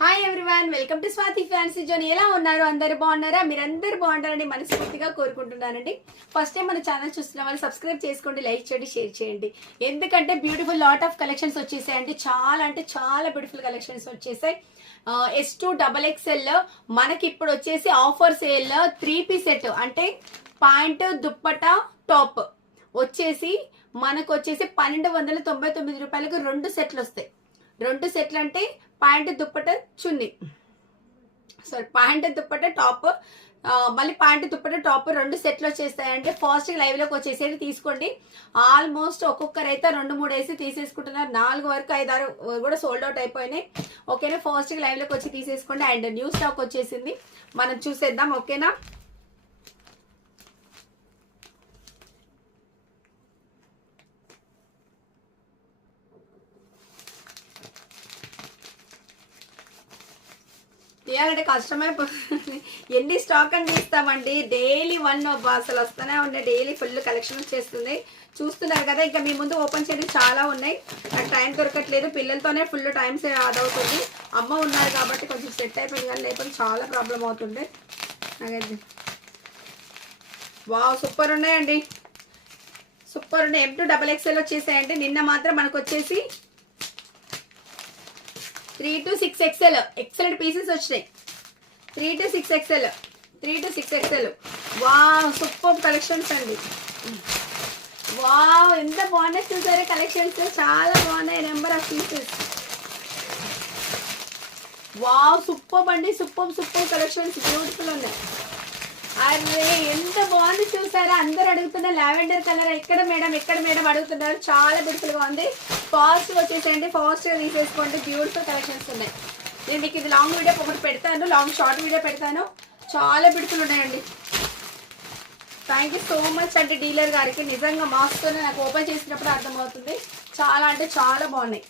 Hi everyone, welcome to Swathi fancy zone. ఎలా ఉన్నారు? అందరు బాగున్నారా? మీరందరూ బాగుంటారని మనస్ఫూర్తిగా కోరుకుంటున్నానండి. ఫస్ట్ టైం మన ఛానల్ చూస్తున్న వాళ్ళు సబ్స్క్రైబ్ చేసుకోండి, లైక్ చేయండి, షేర్ చేయండి. ఎందుకంటే బ్యూటిఫుల్ లాట్ ఆఫ్ కలెక్షన్స్ వచ్చేసాయండి. చాలా అంటే చాలా బ్యూటిఫుల్ కలెక్షన్స్ వచ్చేసాయి. S2XXL మనకి ఇప్పుడు వచ్చేసి ఆఫర్ సేల్ 3 పీస్ సెట్ అంటే పాయింట్ దుప్పటా టాప్ వచ్చేసి మనకు వచ్చేసి 1299 రూపాయలకు 2 సెట్లు వస్తాయి. 2 సెట్లు అంటే ప్యాంట్ దుప్పట చున్నీ, సారీ ప్యాంట్ దుప్పట టాప్, మళ్ళీ ప్యాంట్ దుప్పట టాప్ 2 సెట్లు వచ్చేస్తాయంటే ఫాస్ట్ లైవ్ లోకి వచ్చేసేది తీసుకోండి. ఆల్మోస్ట్ ఒక్కొక్కరు అయితే 2-3 వేసి తీసేసుకుంటున్నారు. 4 వరకు 5-6 కూడా సోల్డ్ అవుట్ అయిపోయినాయి. ఓకేనా, ఫాస్ట్ లైవ్ లోకి వచ్చి తీసేసుకోండి. అండ్ న్యూ స్టాక్ వచ్చేసింది, మనం చూసేద్దాం. ఓకేనా, తీయాలంటే కష్టమైపోతుంది. ఎన్ని స్టాక్ అని తీస్తామండి, డైలీ 1 అసలు వస్తూనే ఉన్నాయి. డైలీ ఫుల్ కలెక్షన్ వచ్చేస్తుంది. చూస్తున్నారు కదా, ఇంకా మీ ముందు ఓపెన్ చేయడానికి చాలా ఉన్నాయి. నాకు టైం దొరకట్లేదు, పిల్లలతోనే ఫుల్ టైం అవుతుంది. అమ్మ ఉన్నారు కాబట్టి కొంచెం సెట్ అయిపోయింది, కానీ లేకపోతే చాలా ప్రాబ్లం అవుతుంది నాకైతే. వావ్, సూపర్ ఉన్నాయండి, సూపర్ ఉన్నాయి. M2XXL వచ్చేసాయండి. నిన్న మాత్రం మనకు వచ్చేసి 3 to 6XL ఎక్సలెంట్ పీసెస్ వచ్చినాయి. 3 to 6XL wow, super collections అండి. వావ్, ఎంత బాగున్నాయి చూసారా కలెక్షన్స్, చాలా బాగున్నాయి. Number of pieces. Wow, super అండి, సూపర్ కలెక్షన్స్, బ్యూటిఫుల్ ఉన్నాయి. అరే ఎంత బాగుంది చూసారా. అందరు అడుగుతున్న లావెండర్ కలర్ ఎక్కడ మేడం అడుగుతున్నారు. చాలా బ్యూటిఫుల్ గా ఉంది. ఫాస్ట్ వచ్చేసేయండి, ఫాస్ట్ గా తీసేసుకోండి. బ్యూటిఫుల్ కలెక్షన్స్ ఉన్నాయి. నేను మీకు ఇది లాంగ్ వీడియో ఒకటి పెడతాను, షార్ట్ వీడియో పెడతాను. చాలా బ్యూటిఫుల్ ఉన్నాయండి. థ్యాంక్ యూ సో మచ్ అంటే డీలర్ గారికి. నిజంగా మాస్తోనే నాకు ఓపెన్ చేసినప్పుడు అర్థమవుతుంది. చాలా అంటే చాలా బాగున్నాయి.